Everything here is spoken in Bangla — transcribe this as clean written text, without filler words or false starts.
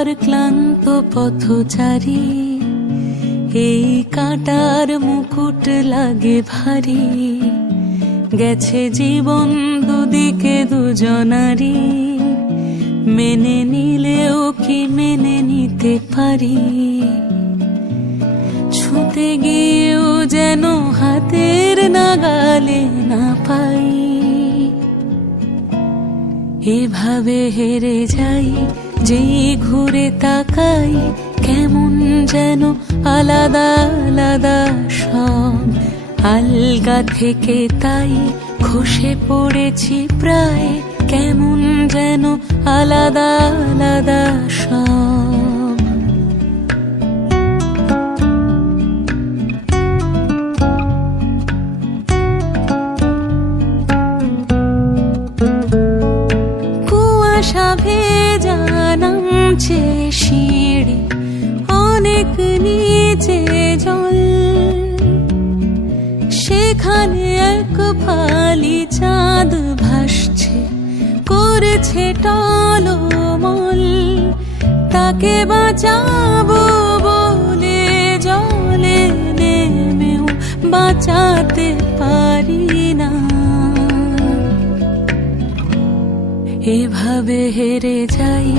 আর ক্লান্ত পথচারী, এই কাঁটার মুকুট লাগে ভারী। গেছে জীবন দুদিকে দুজনারই, মেনে নিলেও কি মেনে নিতে পারি? ছুঁতে গিয়েও যেন হাতের নাগালে না পাই। এভাবে হেরে যাই, যেই ঘুরে তাকাই, কেমন যেন আলাদা আলাদা সব। আলগা থেকে তাই খসে পড়েছি প্রায়, কেমন যেন আলাদা আলাদা সব। কুয়াশা ভেজা নামছে সিঁড়ি, অনেক নিচে জল। সেখানে এক ফালি চাঁদ ভাসছে, করেছে টলমল। তাকে বাঁচাবো বলে জলে নেমেও বাঁচাতে পারি না। এভাবে হেরে যাই।